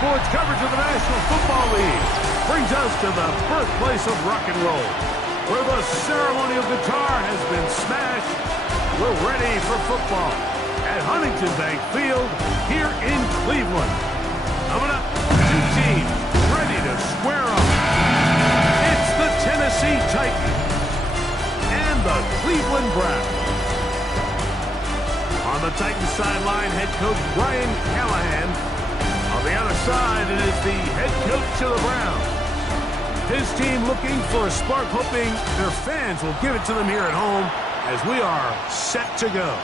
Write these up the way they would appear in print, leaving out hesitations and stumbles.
sports coverage of the National Football League brings us to the birthplace of rock and roll, where the ceremonial guitar has been smashed. We're ready for football at Huntington Bank Field here in Cleveland. Coming up, two teams ready to square up. It's the Tennessee Titans and the Cleveland Browns. On the Titans sideline, head coach Brian Callahan. On the other side, it is the head coach of the Browns. His team looking for a spark, hoping their fans will give it to them here at home as we are set to go.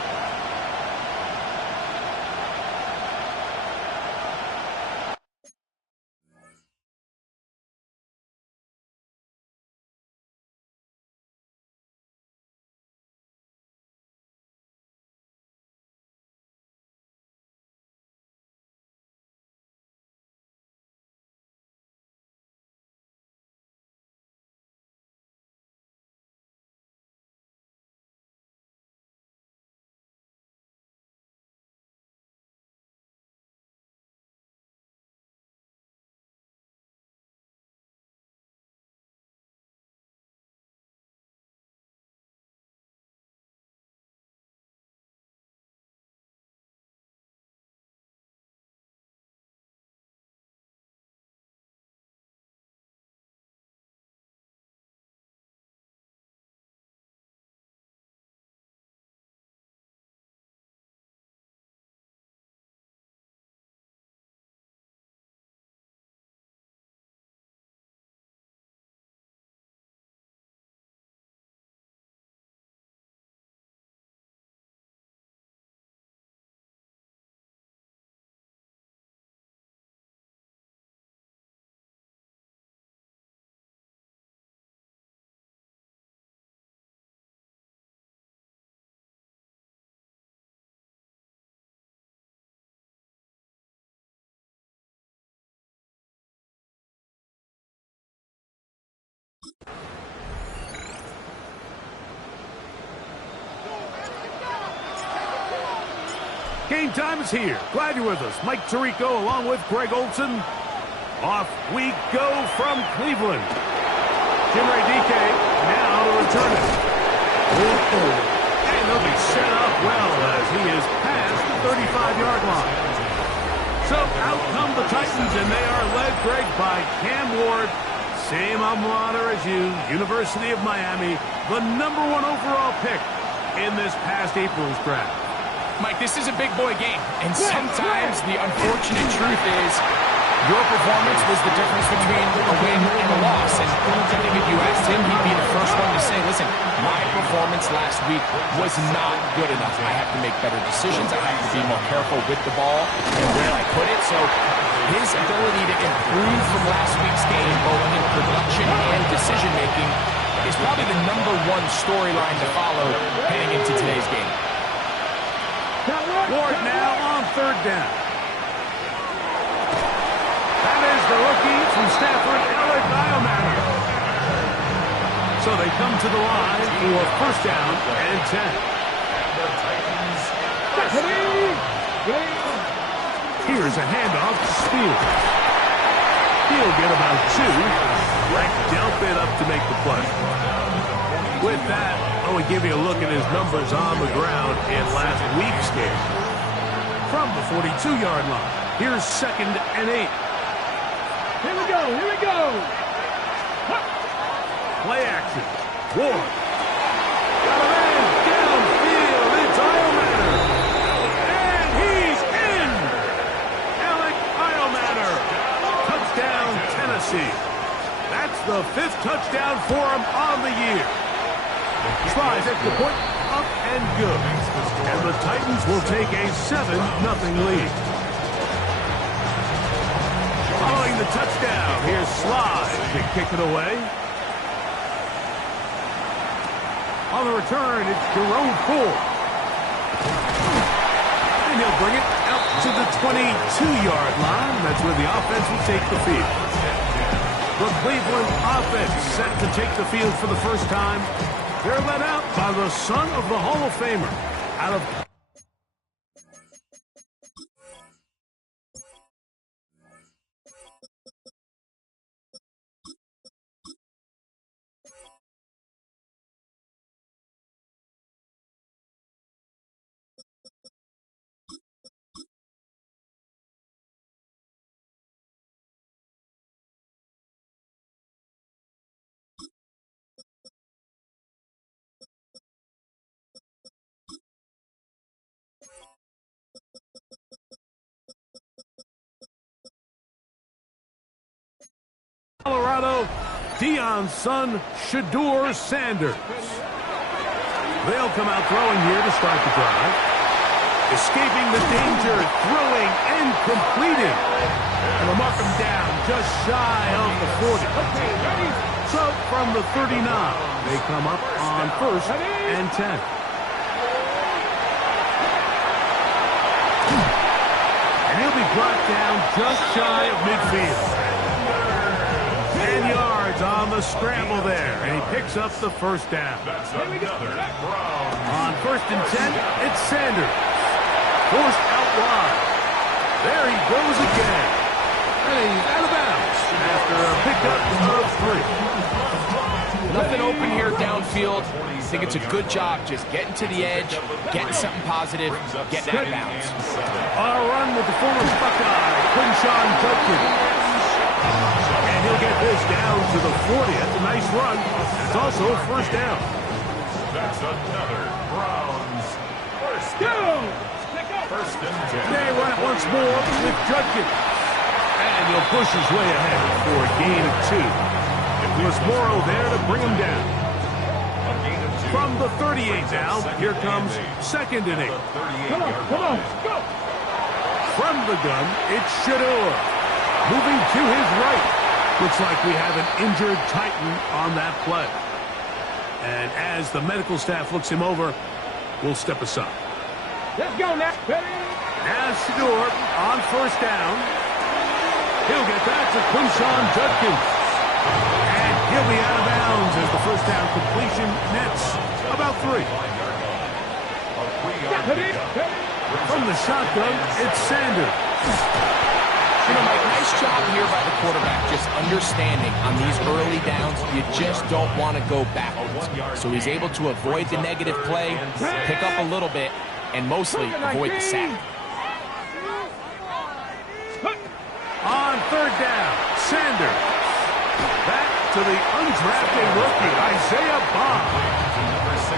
Game time is here. Glad you're with us. Mike Tirico along with Greg Olson. Off we go from Cleveland. Jim Radike now to return it. And they'll be set up well as he is past the 35-yard line. So out come the Titans, and they are led, Greg, by Cam Ward. Same alma mater as you, University of Miami, the #1 overall pick in this past April's draft. Mike, this is a big boy game, and sometimes the unfortunate truth is your performance was the difference between a win and a loss. And I think if you asked him, he'd be the first one to say, listen, my performance last week was not good enough. I have to make better decisions. I have to be more careful with the ball and where I put it. So his ability to improve from last week's game, both in production and decision-making, is probably the #1 storyline to follow heading into today's game. Ward now on third down. That is the rookie from Stanford, Alec Iomatter. So they come to the line for first down and 10. Here's a handoff to Spears. He'll get about 2. Black Delpit up to make the play. With that, I will give you a look at his numbers on the ground in last week's game. From the 42-yard line, here's 2nd and 8. Here we go, here we go. Play action. Ward. Got a man downfield. It's Iomatter. And he's in. Alec Iomatter. Touchdown, Tennessee. That's the 5th touchdown for him on the year. Tries at the point, up and good. And the Titans will take a 7-0 lead. Following the touchdown, here's Sly to kick it away. On the return, it's Jerome Ford. And he'll bring it out to the 22-yard line. That's where the offense will take the field. The Cleveland offense set to take the field for the first time. They're led out by the son of the Hall of Famer out of Colorado, Deion's son, Shedeur Sanders. They'll come out throwing here to start the drive. Escaping the danger, throwing and completing. And they'll mark him down just shy of the 40. So from the 39, they come up on 1st and 10. And he'll be brought down just shy of midfield. 10 yards on the scramble there, and he picks up the first down. On 1st and 10, it's Sanders. Forced out wide. There he goes again. And he's out of bounds after a pickup of 3. Nothing open here downfield. I think it's a good job just getting to the edge, getting something positive, getting out of bounds. On a run with the former Buckeye, Quinshon Judkins. And he'll get this down to the 40. That's a nice run. It's also a first down. That's another Browns first down. First and 10. They run it once more with Judkins. And he'll push his way ahead for a gain of 2. It was Morrow there to bring him down. From the 38 now, here comes 2nd and 8. Come on, go! From the gun, it's Shedeur. Moving to his right. Looks like we have an injured Titan on that play. And as the medical staff looks him over, we'll step aside. Let's go now. As Shedeur on 1st down. He'll get that to Quinshon Judkins. And he'll be out of bounds as the first down completion nets about 3. From the shotgun, it's Sanders. You know, Mike, nice job here by the quarterback, just understanding on these early downs, you just don't want to go backwards. So he's able to avoid the negative play, pick up a little bit, and mostly avoid the sack. On 3rd down, Sanders. Back to the undrafted rookie, Isaiah Bond.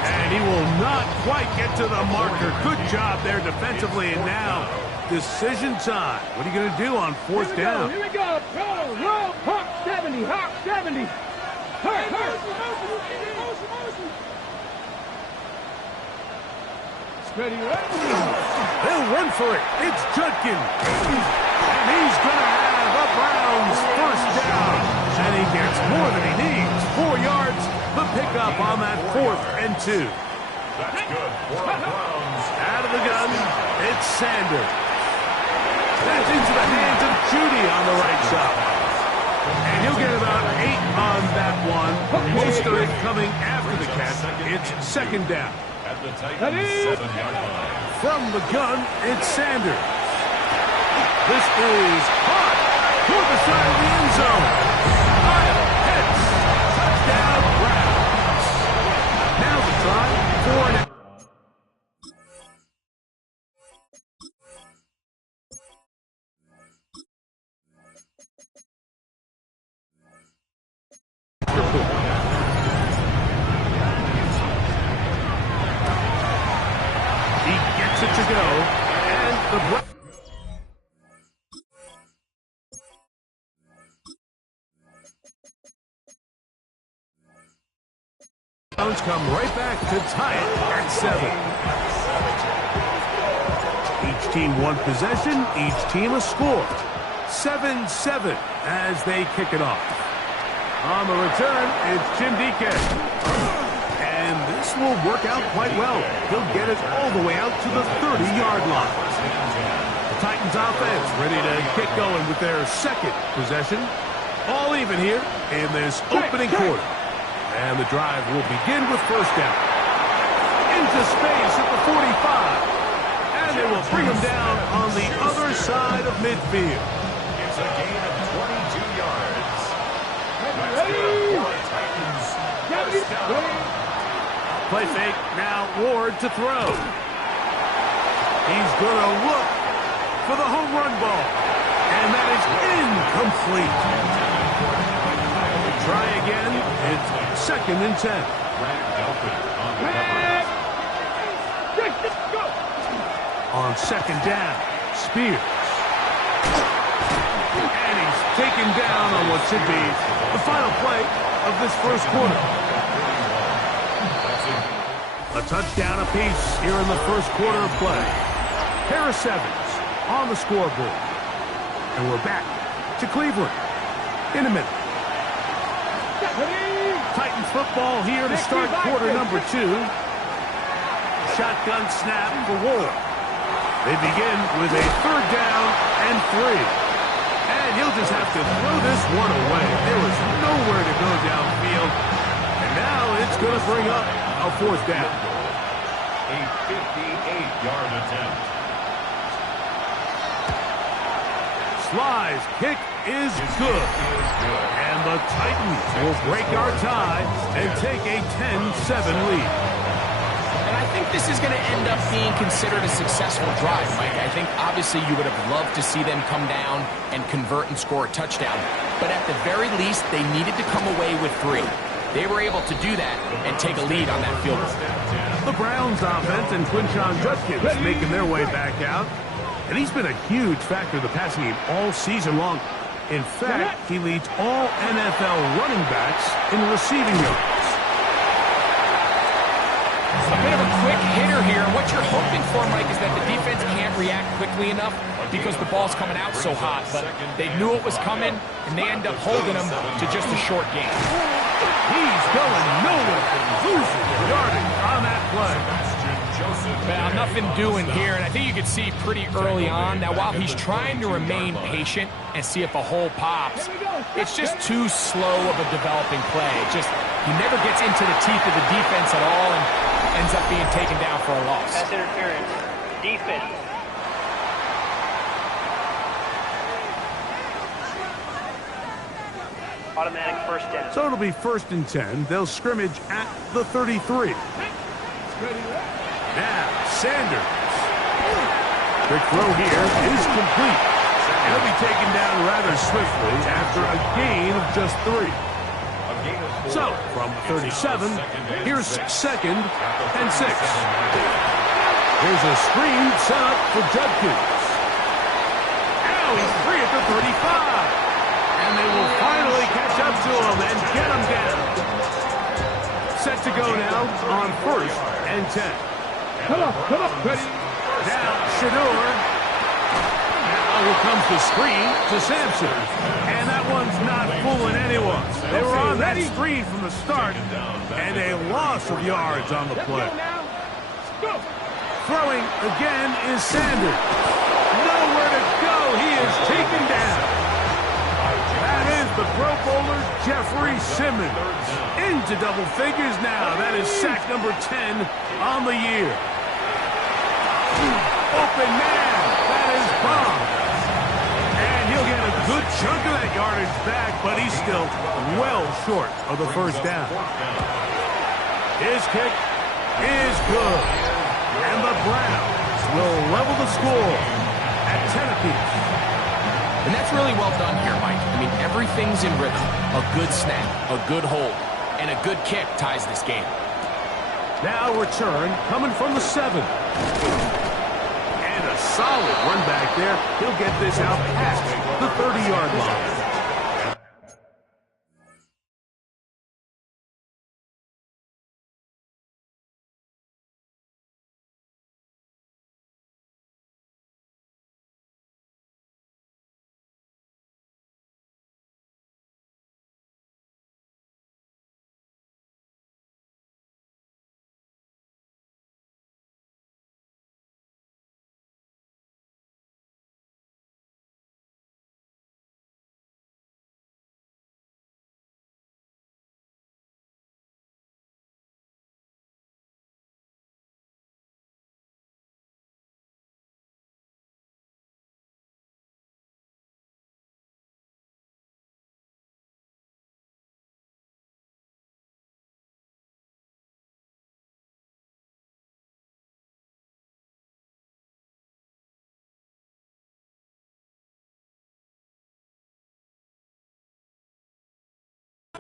And he will not quite get to the marker. Good job there defensively, and now decision time. What are you going to do on 4th down? Here we go. Roll, Hawk 70, Hawk 70. Hurt. Ready, They'll run for it. It's Judkins. And he's going to have the Browns first down. And he gets more than he needs. 4 yards, the pickup on that 4th and 2. That's good for the Browns. Out of the gun, it's Sanders. That's into the hands of Judy on the right side. And he'll get about 8 on that one. Most of it coming after the catch. It's 2nd down. At the Titans' 7-yard line. From the gun, it's Sanders. This is hot toward the side of the end zone. Kyle Pitts. Touchdown, Browns. Now the try for an... He gets it to go, and the Browns come right back to tie it at 7. Each team one possession, each team a score. 7-7 as they kick it off. On the return, it's Jim Dike. And this will work out quite well. He'll get it all the way out to the 30-yard line. The Titans offense ready to get going with their 2nd possession. All even here in this opening quarter. And the drive will begin with first down. Into space at the 45. And they will bring him down on the other side of midfield. It's a gain of 22 yards. Titans. First down. Play fake, now Ward to throw. He's going to look for the home run ball. And that is incomplete. Try again. It's 2nd and 10. On 2nd down, Spears. And he's taken down on what should be The final play of this first quarter. A touchdown apiece here in the first quarter of play. Harris Evans on the scoreboard. And we're back to Cleveland in a minute. Titans football here to start quarter number 2. Shotgun snap for Ward. They begin with a 3rd down and 3. And he'll just have to throw this one away. There was nowhere to go downfield. And now it's going to bring up a 4th down. A 58-yard attempt. Sly's kick is good. And the Titans will break our tie and take a 10-7 lead. And I think this is going to end up being considered a successful drive, Mike. I think obviously you would have loved to see them come down and convert and score a touchdown. But at the very least, they needed to come away with 3. They were able to do that and take a lead on that field goal. The Browns offense and Quinshon Judkins making their way back out. And he's been a huge factor in the passing game all season long. In fact, he leads all NFL running backs in receiving yards. A bit of a quick hitter here. What you're hoping for, Mike, is that the defense can't react quickly enough because the ball's coming out so hot. But they knew it was coming, and they end up holding them to just a short game. He's going nowhere. Losing yardage on that play. Well, nothing doing here, and I think you can see pretty early on. Now, while he's trying to remain patient and see if a hole pops, it's just too slow of a developing play. He never gets into the teeth of the defense at all and ends up being taken down for a loss. Pass interference. Defense. Automatic 1st down. So it'll be 1st and 10. They'll scrimmage at the 33. Now, Sanders. Quick throw here is complete. And he'll be taken down rather swiftly after a gain of just 3. So, from 37, here's 2nd and 6. Here's a screen set up for Judkins. Now he's free at the 35. And they will finally catch up to him and get him down. Set to go now on 1st and 10. Come on, Freddie. Now, Shedeur. Now here comes the screen to Sampson. And that one's not fooling anyone. They were on that screen from the start. And a loss of yards on the play. Throwing again is Sanders. Nowhere to go. He is taken down. That is the Pro Bowler Jeffrey Simmons. Into double figures now. That is sack number 10 on the year. Open man. That is bomb. And he'll get a good chunk of that yardage back, but he's still well short of the 1st down. His kick is good. And the Browns will level the score at 10 apiece. And that's really well done here, Mike. I mean, everything's in rhythm. A good snap, a good hold, and a good kick ties this game. Now return coming from the 7. And a solid run back there. He'll get this out past the 30-yard line.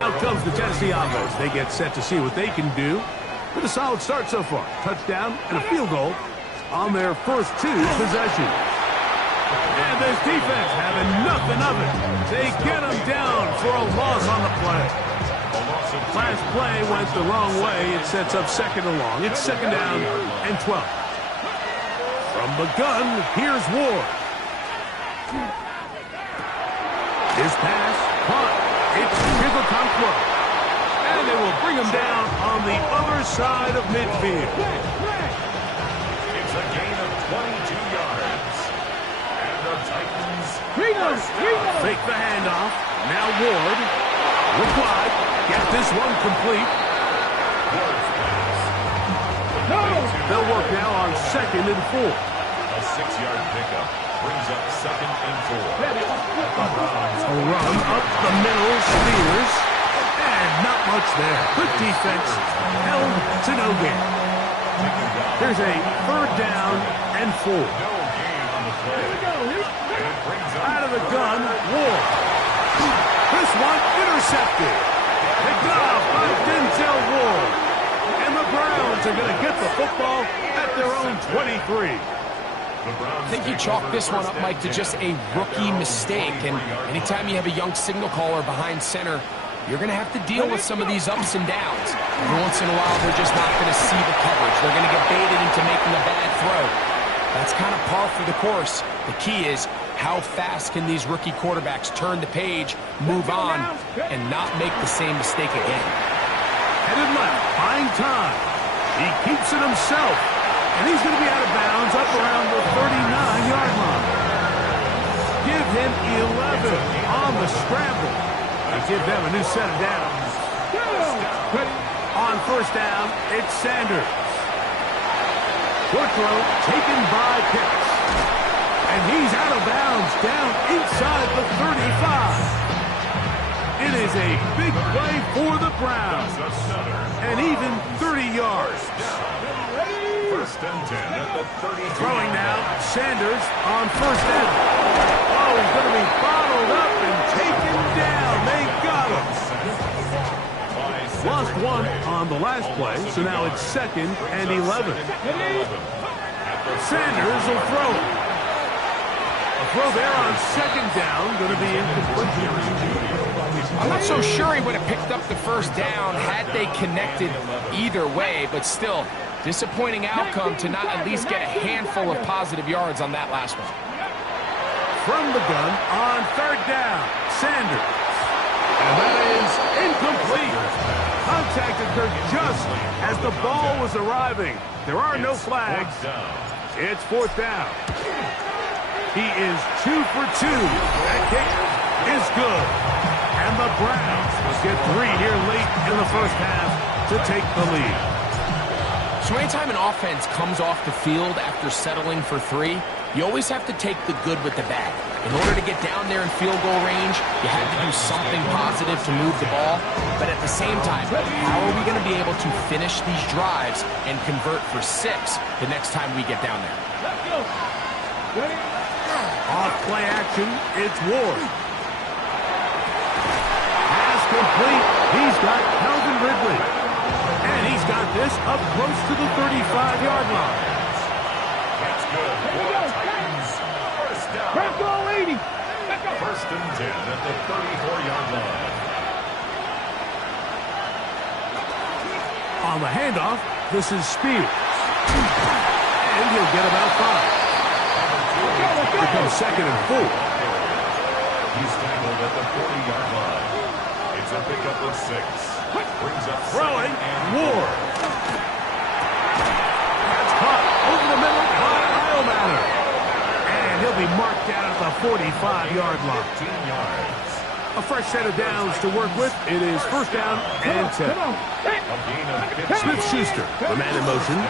Out comes the Tennessee offense. They get set to see what they can do. With a solid start so far. Touchdown and a field goal on their first 2 possessions. And this defense having nothing of it. They get him down for a loss on the play. Last play went the wrong way. It sets up second and long. It's second down and 12. From the gun, here's Ward. His pass, caught. It's Chigokonkwo. And they will bring him down on the other side of midfield. It's a gain of 22 yards. And the Titans Fake the handoff. Now Ward. Look wide. Get this one complete. They'll work now on second and 4. A 6-yard pickup brings up second and 4. A run up the middle, Spears. And not much there. Good defense. Held to no gain. Here's a third down and 4. No gain on the play. And it brings up Out of the gun, Ward. This one intercepted. Picked off by Denzel Ward. And the Browns are going to get the football at their own 23. I think you chalk this one up, Mike, to just a rookie mistake. And anytime you have a young signal caller behind center, you're going to have to deal with some of these ups and downs. Every once in a while, they're just not going to see the coverage. They're going to get baited into making a bad throw. That's kind of par for the course. The key is, how fast can these rookie quarterbacks turn the page, move on, and not make the same mistake again? Headed left, buying time. He keeps it himself. And he's going to be out of bounds up around the 39-yard line. Give him 11 on the scramble. They give them a new set of downs. On first down, it's Sanders. Short throw taken by Pitts. And he's out of bounds down inside the 35. It is a big play for the Browns. And even 30 yards. first and 10 at the 33. Throwing now, Sanders on first down. Oh, he's going to be bottled up and taken down. They got him. Lost one on the last play, so now it's second and 11. Sanders will throw it. A throw there on second down, going to be incomplete. I'm not so sure he would have picked up the first down had they connected either way, but still, disappointing outcome to not at least get a handful of positive yards on that last one. From the gun on third down, Sanders. And that is incomplete. Contact occurred just as the ball was arriving. There are no flags. It's fourth down. He is 2 for 2. That kick is good. And the Browns will get 3 here late in the first half to take the lead. So anytime an offense comes off the field after settling for 3, you always have to take the good with the bad. In order to get down there in field goal range, you have to do something positive to move the ball. But at the same time, how are we going to be able to finish these drives and convert for 6 the next time we get down there? Off play action, it's Ward. Pass complete. He's got Calvin Ridley. And he's got this up close to the 35-yard line. That's good. Titans. First down. Press all 80. First and 10 at the 34-yard line. On the handoff, this is Spears. And he'll get about 5. Here comes second and 4. He's tackled at the 40-yard line. It's a pickup of 6. Brings up Throwing, and Ward. That's caught over the middle by Iomatter. And he'll be marked down at the 45-yard line. 15 yards. A fresh set of downs to work with. It is first down and 10. A gain of 15. Smith-Schuster, the man in motion.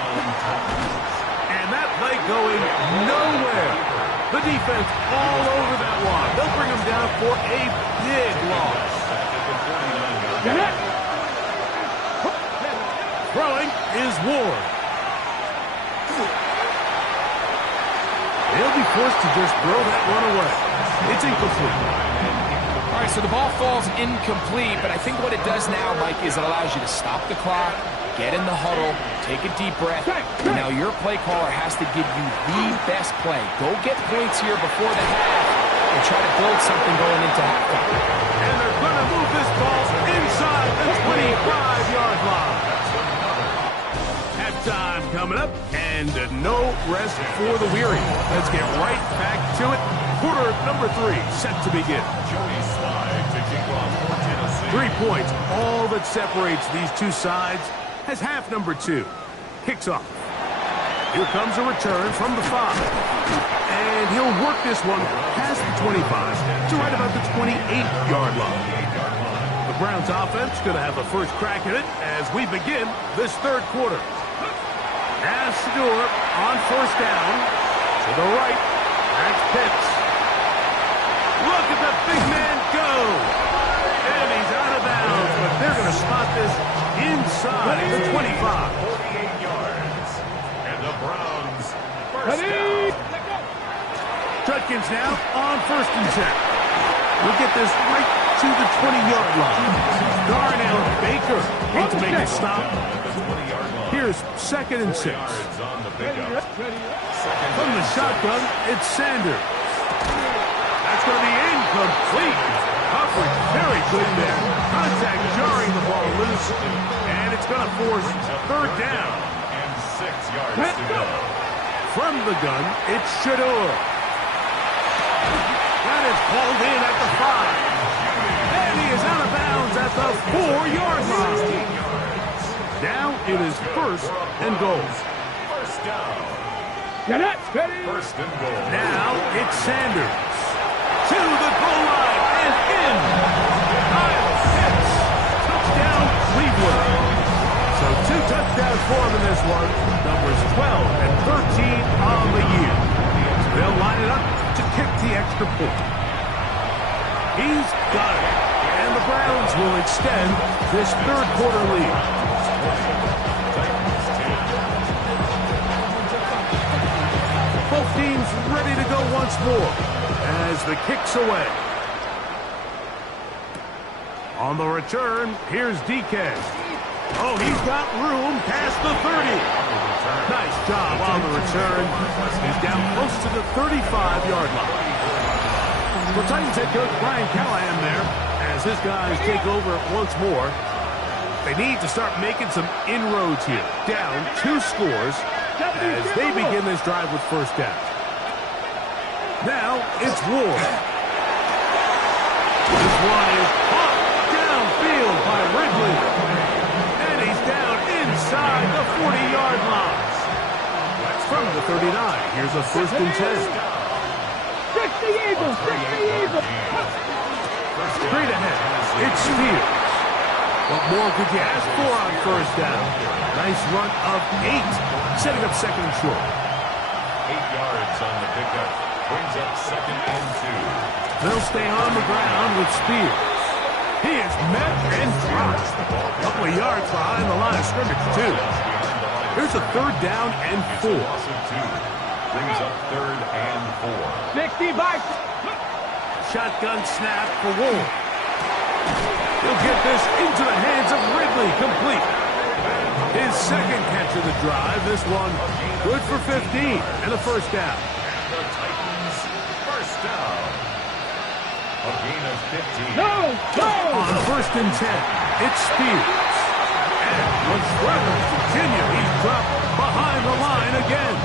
And that play going nowhere. The defense all over that one. They'll bring him down for a big loss. Throwing is Ward. He'll be forced to just throw that one away. It's incomplete. All right, so the ball falls incomplete, but I think what it does now, Mike, is it allows you to stop the clock, get in the huddle, take a deep breath, and now your play caller has to give you the best play. Go get points here before the half and try to build something going into halftime. And they're going to move this ball inside the 25-yard line. Halftime coming up, and no rest for the weary. Let's get right back to it. Quarter number 3 set to begin. Joey Slye to kick off for Tennessee. 3 points, all that separates these two sides, as half number 2 kicks off. Here comes a return from the 5. And he'll work this one past the 25 to right about the 28-yard line. The Browns offense going to have the first crack at it as we begin this third quarter. As Shedeur on first down. To the right, that's Pitts. Look at the big man go. And he's out of bounds, but they're going to spot this inside the 25. 48 yards. And the Browns first down. Judkins now on first and 10. We'll get this right to the 20-yard line. Darnell Baker needs to make a stop. Here's second and 6. On the pickup. From the shotgun, it's Sanders. That's going to be incomplete. Coverage very good there. Contact jarring the ball loose. And it's going to force third down. And 6 yards to go. From the gun, it's Shedeur. That is hauled in at the 5. And he is out of bounds at the 4-yard line. Now it is first and goal. First down. Get it, steady. First and goal. Now it's Sanders. To the goal line and in. Kyle Pitts. Touchdown, Cleveland. So 2 touchdowns for him in this one. Numbers 12 and 13 on the year. They'll line it up to kick the extra point. He's got it. And the Browns will extend this third quarter lead. Both teams ready to go once more as the kick's away. On the return, here's DK. Oh, he's got room past the 30. Nice job on the return. He's down close to the 35-yard line. The Titans head coach Brian Callahan there as his guys take over once more. They need to start making some inroads here. Down 2 scores as they begin this drive with first down. Now it's Ward. This one is caught downfield by Ridley. And he's down inside the 40-yard line. From the 39, here's a first and 10. 60 Eagles, 60 Eagles. Straight ahead, it's Spears. What more could you ask for on first down? Nice run of 8, setting up second and short. 8 yards on the pickup. Brings up second and 2. They'll stay on the ground with Spears. He is met and dropped. A couple of yards behind the line of scrimmage, too. Here's a third down and 4. Loss of 2. Brings up third and 4. 60 by. Shotgun snap for Ward. He'll get this into the hands of Ridley, complete. His second catch of the drive. This one good for 15 and a first down. And the Titans first down. A gain of 15. No, no. On first and 10, it's Spears. And when struggles continue, he's dropped behind the line again.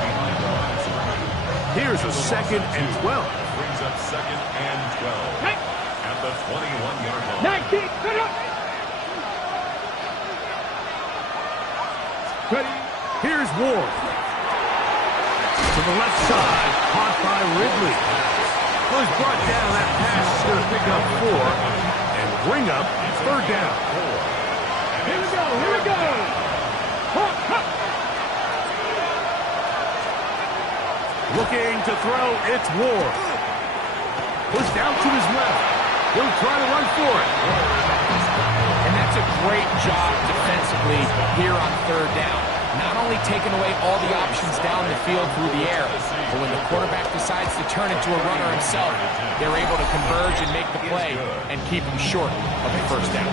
Here's a second and 12. Brings up second and 12. At the 21-yard line. 19, put up. Ready. Here's Ward. To the left side, caught by Ridley. Well, he's brought down. That pass is going to pick up 4 and bring up third down. Here we go, here we go. Hop, hop. Looking to throw, it's Ward. Pushed out to his left. He'll try to run for it. And that's a great job defensively here on third down. Not only taking away all the options down the field through the air, but when the quarterback decides to turn into a runner himself, they're able to converge and make the play and keep him short of the first down.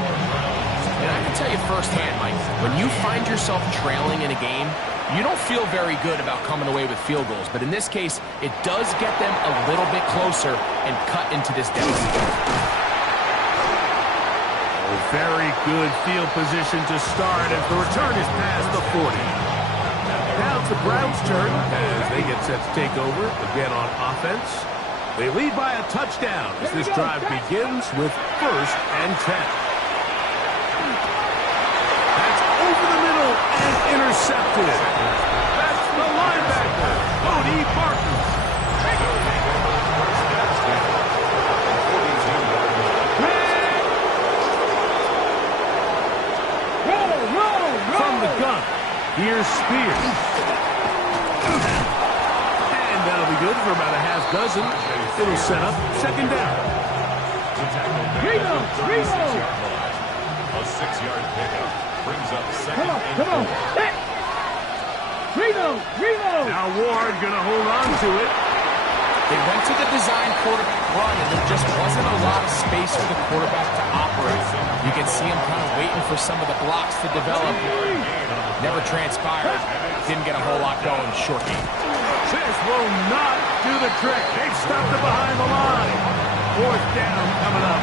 And I can tell you firsthand, Mike, when you find yourself trailing in a game, you don't feel very good about coming away with field goals. But in this case, it does get them a little bit closer and cut into this deficit. Very good field position to start as the return is past the 40. Now it's the Browns' turn as they get set to take over again on offense. They lead by a touchdown as this drive begins with 1st and 10. That's over the middle and intercepted. That's the linebacker, Cody Parkey. From the gun, here's Spears. And that'll be good for about a half dozen. It'll set up 2nd down. Reno! A 6-yard pickup brings up 2nd and 4. Come on! Hit! Reno! Now Ward gonna hold on to it. They went to the design quarterback run, and there just wasn't a lot of space for the quarterback to operate. You can see him kind of waiting for some of the blocks to develop. Never transpired. Didn't get a whole lot going. Short game. This will not do the trick. They've stopped it behind the line. 4th down coming up.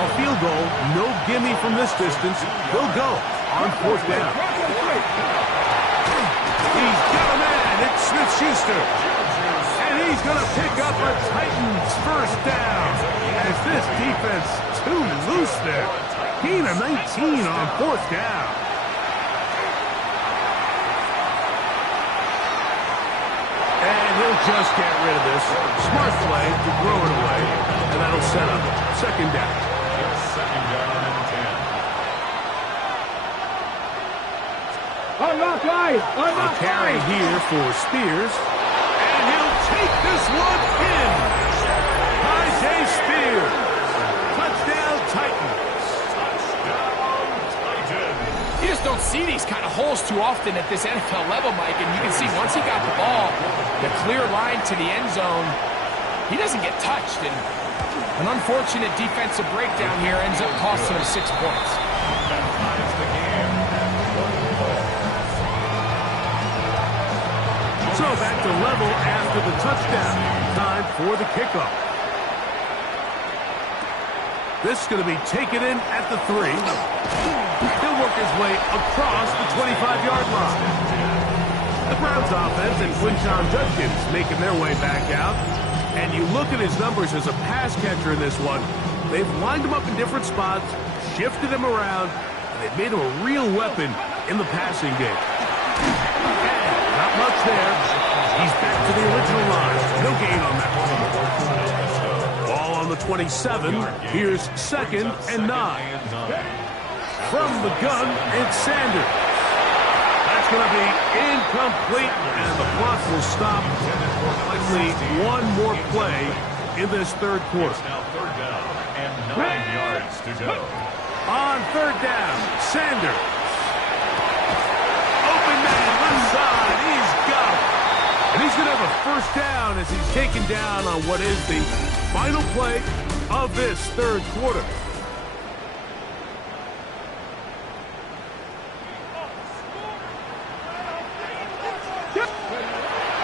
A field goal, no gimme from this distance. He'll go on 4th down. He's got a man. It's Smith-Schuster. And he's going to pick up a Titans 1st down. As this defense too loose there. Gain of 19 on 4th down. And he'll just get rid of this. Smart play to throw it away. And that'll set up 2nd down. 2nd down and 10. Unlock line! A carry here for Spears. And he'll take this one in. Isaiah Spears. Touchdown Titans. You just don't see these kind of holes too often at this NFL level, Mike. And you can see once he got the ball, the clear line to the end zone, he doesn't get touched. And an unfortunate defensive breakdown here ends up costing him 6 points. That ties the game. So back to level after the touchdown. Time for the kickoff. This is going to be taken in at the 3. He'll work his way across the 25-yard line. The Browns offense and Quinshon Judkins making their way back out. And you look at his numbers as a pass catcher in this one. They've lined him up in different spots, shifted him around, and they've made him a real weapon in the passing game. Not much there. He's back to the original line. No gain on that one. Ball on the 27. Here's 2nd and 9. From the gun, it's Sanders. That's going to be incomplete, and the clock will stop. Likely one more play in this 3rd quarter. Now 3rd down and 9 yards to go. On 3rd down, Sanders. Open man, left side. He's got it. And he's going to have a 1st down as he's taken down on what is the final play of this 3rd quarter.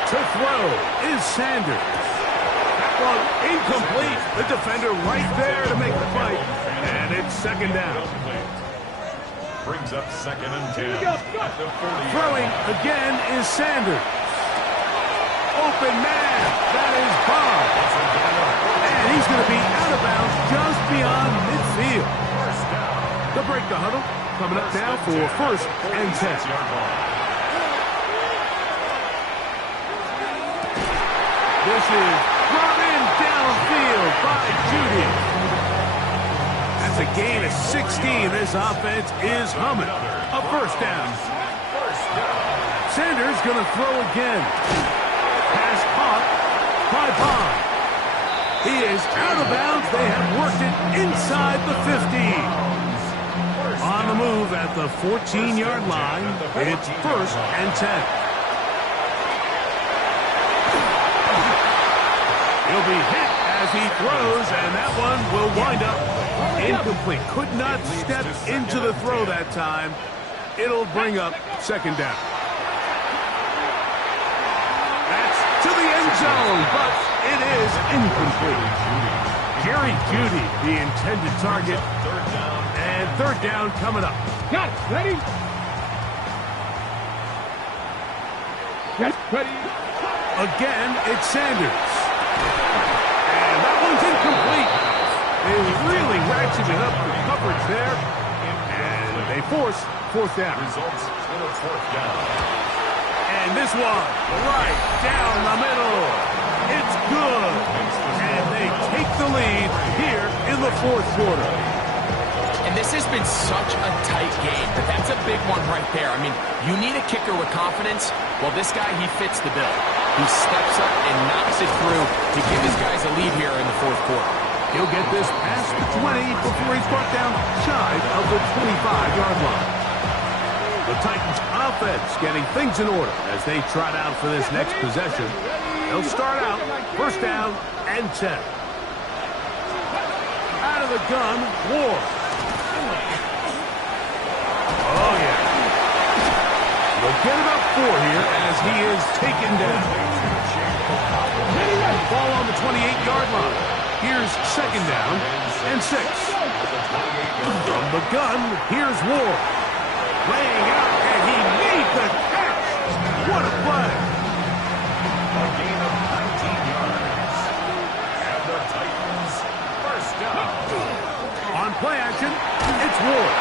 To throw is Sanders. That one incomplete. The defender right there to make the fight. And it's 2nd down. Brings up 2nd and 10 at the 40. Throwing again is Sanders. Open man. That is Bob. And he's going to be out of bounds just beyond midfield. They'll break the huddle. Coming up now for 1st and 10. This is brought in downfield by Judy. That's a gain of 16. This offense is humming. A 1st down. Sanders going to throw again. Pass caught by Bond. He is out of bounds. They have worked it inside the 15. On the move at the 14-yard line. It's 1st and 10. He'll be hit as he throws, and that one will wind up Incomplete. Could not step into the throw that time. It'll bring up second down. That's to the end zone, but it is incomplete. Jerry Jeudy, the intended target. And third down coming up. Got it. Ready? Get ready. Again, it's Sanders. And that one's incomplete. They really ratcheted up the coverage there. And they force fourth down. Results in a fourth down. And this one, right down the middle. It's good. And they take the lead here in the fourth quarter. And this has been such a tight game, but that's a big one right there. I mean, you need a kicker with confidence. Well, this guy, he fits the bill. He steps up and knocks it through to give his guys a lead here in the fourth quarter. He'll get this past the 20 before he's brought down shy of the 25-yard line. The Titans offense getting things in order as they trot out for this next possession. They'll start out first down and 10. Out of the gun, Ward. Oh, yeah. They'll get about 4 here as he is taken down. Ball on the 28-yard line. Here's second down and 6. From the gun, here's Ward. Laying out, and he made the catch. What a play. A gain of 19 yards. And the Titans first down. On play action, it's Ward.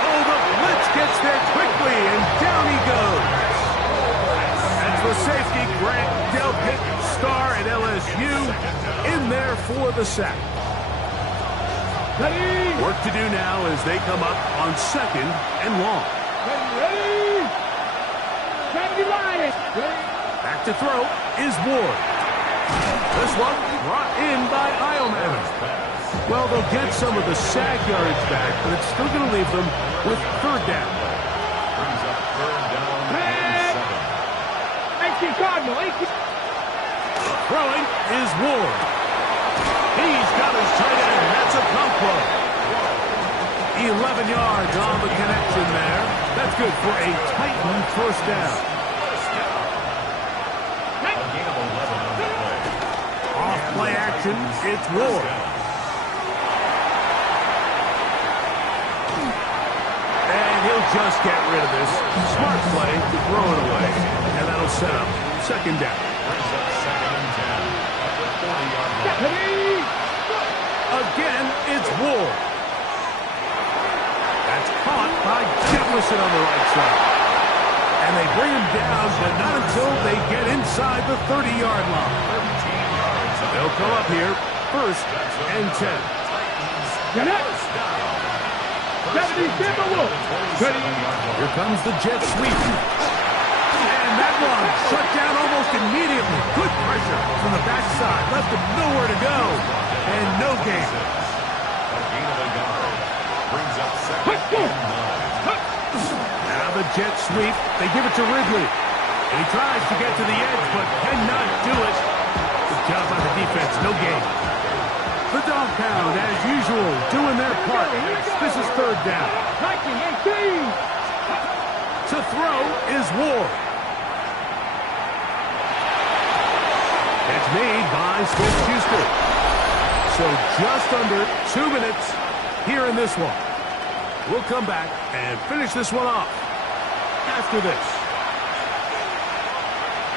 Oh, the blitz gets there quickly, and down he goes. That's the safety, Grant Delpit, star at LSU, in there for the sack. Ready. Work to do now as they come up on second and long. Ready. Ready. Ready. Back to throw is Ward. This one brought in by Iomanner. Well, they'll get some of the sack yardage back, but it's still going to leave them with third down. Brings up third down and 7. 18 Cardinal. 18. Throwing is Ward. He's got his tight end. That's a pump play. 11 yards on the connection there. That's good for a Titan first down. A gain of 11 on the play. Off play action, it's Ward. And he'll just get rid of this. Smart play, throw it away. And that'll set up second down. Brings up second and 10 at the 40-yard line. Ready. Again, it's Ward. That's caught by Jefferson on the right side. And they bring him down, but not until they get inside the 30-yard line. 13 yards. They'll come up here first and 10. Get up. 70 Timberwolves. Ready. Here comes the jet sweep. And that one shut down almost immediately. Good pressure from the backside. Left him nowhere to go. And no gain. A gain of a yard. Brings up second and 9. Now the jet sweep. They give it to Ridley. And he tries to get to the edge, but cannot do it. Good job by the defense. No gain. The dog pound, as usual, doing their part. This is third down. 19, 18. To throw is Ward. It's made by Smith-Schuster. So just under 2 minutes here in this one. We'll come back and finish this one off after this.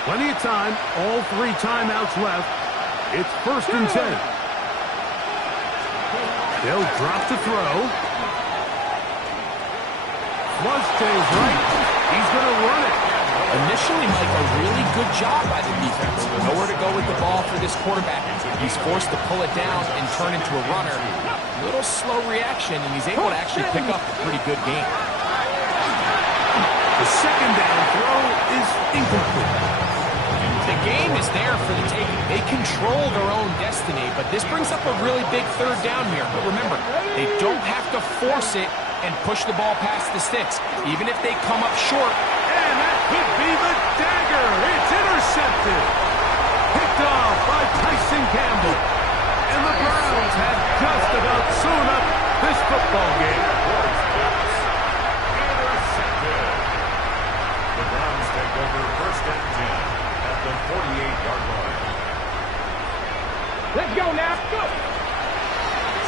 Plenty of time, all 3 timeouts left. It's first and 10. They'll drop to throw. Flush stays right. He's going to run it. Initially, Mike, a really good job by the defense. Nowhere to go with the ball for this quarterback. He's forced to pull it down and turn into a runner. Little slow reaction, and he's able to actually pick up a pretty good game. The second down throw is incomplete. The game is there for the taking. They control their own destiny, but this brings up a really big third down here. But remember, they don't have to force it and push the ball past the sticks. Even if they come up short. And that could be the dagger. It's intercepted. Picked off by Tyson Campbell. And the Browns have just about sewn up football game. Intercepted. The Browns take over first and 10 at the 48-yard line. Let's go now. Go.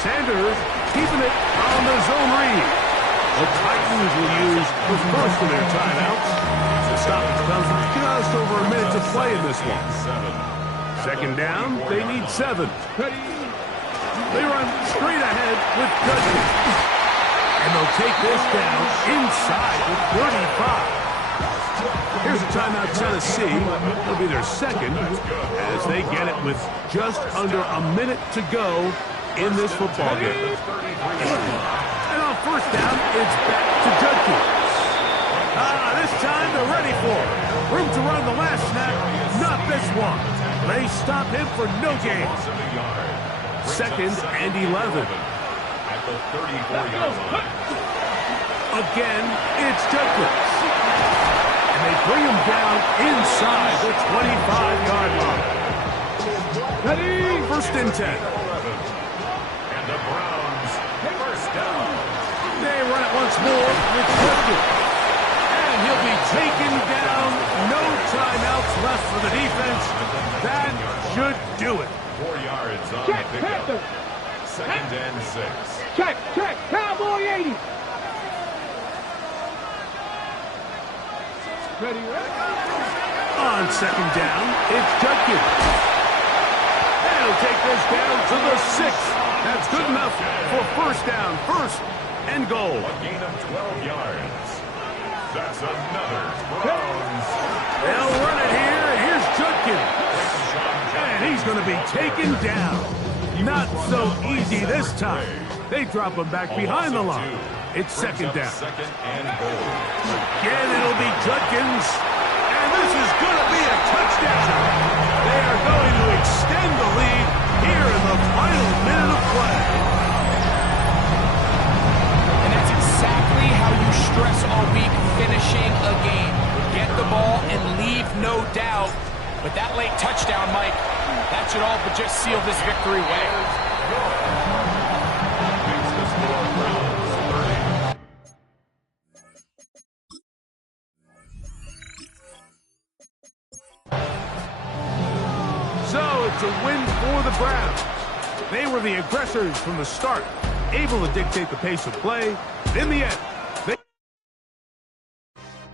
Sanders keeping it on the zone read. The Titans will use the first of their timeouts. The stoppage comes with just over a minute to play in this one. Second down, they need 7. They run straight ahead with Judkins. And they'll take this down inside the 35. Here's a timeout, Tennessee. It'll be their second as they get it with just under a minute to go in this football game. And on first down, it's back to Judkins. This time they're ready for it. Room to run the last snap, not this one. They stop him for no gain. Second and 11. At the 34-yard line. Again, it's Judkins. And they bring him down inside the 25-yard line. First and 10. And the Browns, first down. They run it once more with Judkins. And he'll be taken down. No timeouts left for the defense. That should do it. 4 yards on Check, the pickup. Panther. Second and 6. Check, check. Cowboy 80. Ready, ready. On second down, it's Judkins. And he'll take this down to the 6. That's good enough for first down. First and goal. A gain of 12 yards. That's another Browns. They'll run it here. Here's Judkins. And he's going to be taken down. Not so easy this time. They drop him back behind the line. It's second down. Second and goal. Again, it'll be Judkins. And this is going to be a touchdown. They are going to extend the lead here in the final minute of play. And that's exactly how you stress all week finishing a game. Get the ball and leave no doubt. But that late touchdown, Mike, that should all but just seal this victory away. Makes the score Browns 30. So it's a win for the Browns. They were the aggressors from the start, able to dictate the pace of play. In the end,